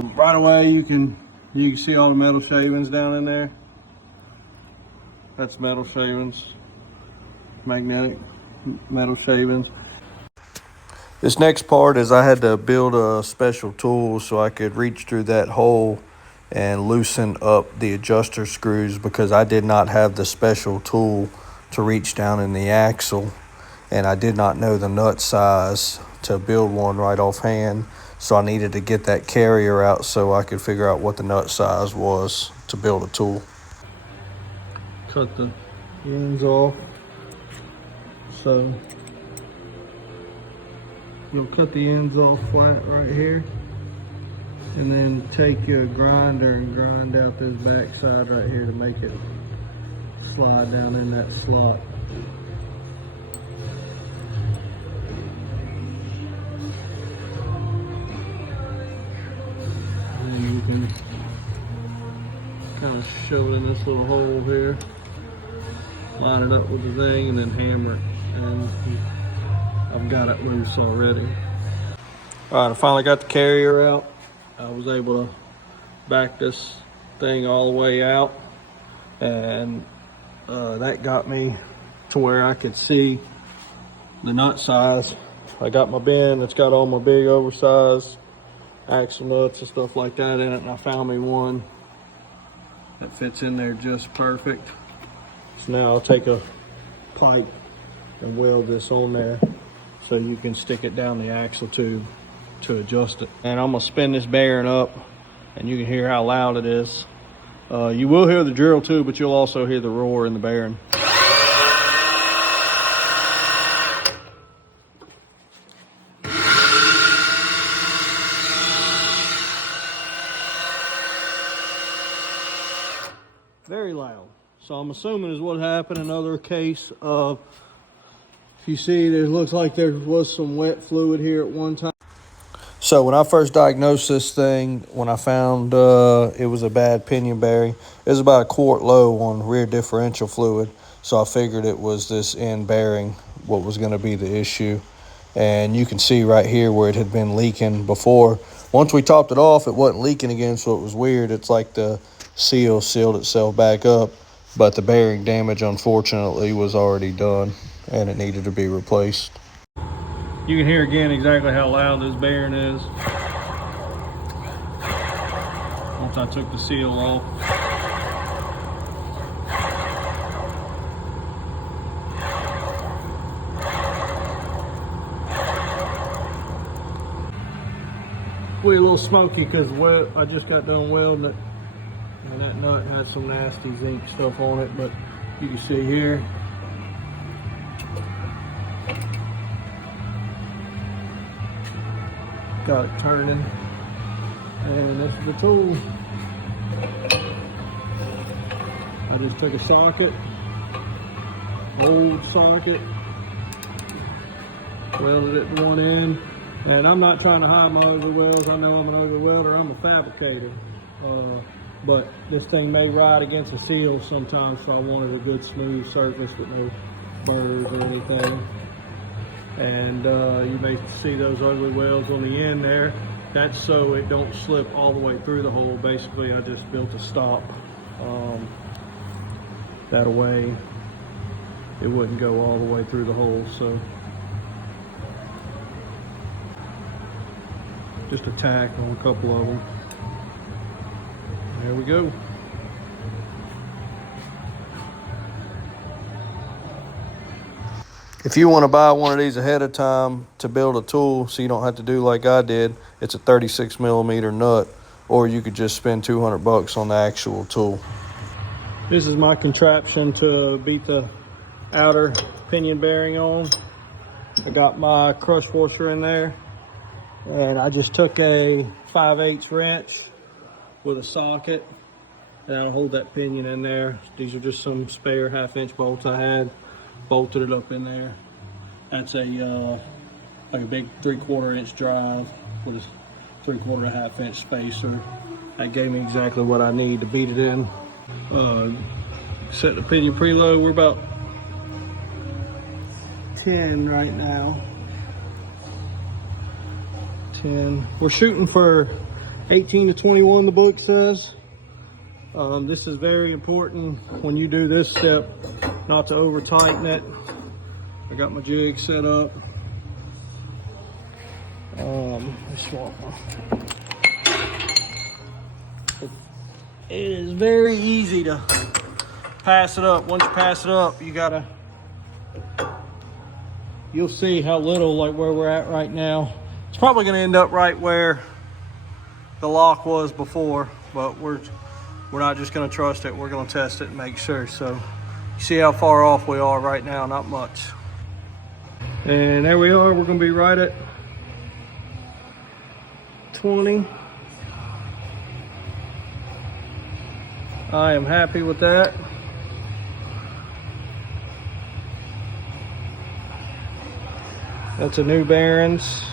Right away you can see all the metal shavings down in there. That's metal shavings, magnetic metal shavings. This next part is I had to build a special tool so I could reach through that hole and loosen up the adjuster screws, because I did not have the special tool to reach down in the axle, and I did not know the nut size to build one right offhand. So I needed to get that carrier out so I could figure out what the nut size was to build a tool. Cut the ends off. So you'll cut the ends off flat right here, and then take your grinder and grind out this back side right here to make it slide down in that slot. And you can kind of shove it in this little hole here, line it up with the thing, and then hammer it. And I've got it loose already. All right, I finally got the carrier out. I was able to back this thing all the way out, and that got me to where I could see the nut size. I got my bin, it's got all my big oversized axle nuts and stuff like that in it, and I found me one that fits in there just perfect. So now I'll take a pipe and weld this on there so you can stick it down the axle tube to adjust it. And I'm gonna spin this bearing up, and you can hear how loud it is. You will hear the drill too, but you'll also hear the roar in the bearing. Very loud. So I'm assuming is what happened. Another case of, if you see, there looks like there was some wet fluid here at one time. So when I first diagnosed this thing, when I found it was a bad pinion bearing, it was about a quart low on rear differential fluid. So I figured it was this end bearing what was going to be the issue. And you can see right here where it had been leaking before. Once we topped it off, it wasn't leaking again, so it was weird. It's like the seal sealed itself back up, but the bearing damage unfortunately was already done and it needed to be replaced. You can hear again exactly how loud this bearing is once I took the seal off. We a little smoky because I just got done welding it, and that nut had some nasty zinc stuff on it, but you can see here got it turning, and this is the tool. I just took a socket, old socket, welded it to one end. And I'm not trying to hide my ugly welds. I know I'm an ugly welder. I'm a fabricator. But this thing may ride against a seal sometimes, so I wanted a good smooth surface with no burrs or anything. And you may see those ugly welds on the end there. That's so it don't slip all the way through the hole. Basically, I just built a stop. That way it wouldn't go all the way through the hole. So just a tack on a couple of them. There we go. If you want to buy one of these ahead of time to build a tool so you don't have to do like I did, it's a 36 millimeter nut, or you could just spend $200 on the actual tool. This is my contraption to beat the outer pinion bearing on. I got my crush washer in there. And I just took a 5/8 wrench with a socket, and I'll hold that pinion in there. These are just some spare 1/2-inch bolts I had, bolted it up in there. That's a like a big 3/4 inch drive with a 3/4 1/2-inch spacer. That gave me exactly what I need to beat it in. Set the pinion preload. We're about 10 right now. 10. We're shooting for 18 to 21, the book says. This is very important when you do this step, not to over tighten it. I got my jig set up. It is very easy to pass it up. Once you pass it up, you'll see how little, like where we're at right now. It's probably gonna end up right where the lock was before, but we're not just gonna trust it. We're gonna test it and make sure. So you see how far off we are right now, not much. And there we are, we're gonna be right at 20. I am happy with that. That's a new bearings.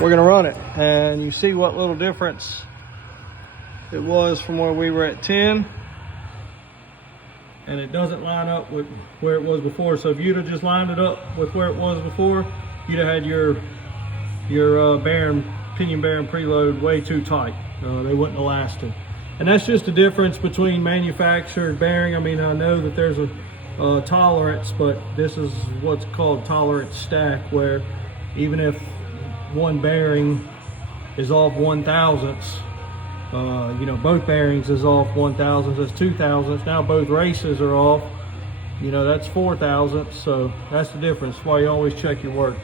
We're gonna run it, and you see what little difference it was from where we were at 10. And it doesn't line up with where it was before. So if you'd have just lined it up with where it was before, you'd have had your pinion bearing preload way too tight. They wouldn't have lasted. And that's just the difference between manufactured bearing. I mean, I know that there's a tolerance, but this is what's called tolerance stack, where even if one bearing is off 1/1000ths, both bearings is off 1/1000ths, that's 2/1000ths. Now both races are off, that's 4/1000ths. So that's the difference. That's why you always check your work.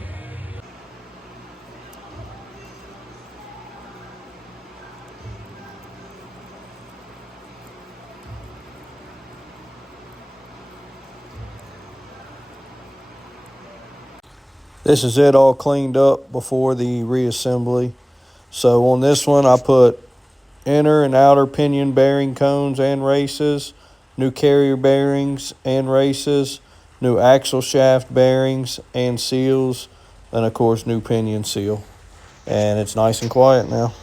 This is it all cleaned up before the reassembly. So on this one, I put inner and outer pinion bearing cones and races, new carrier bearings and races, new axle shaft bearings and seals, and of course new pinion seal. And it's nice and quiet now.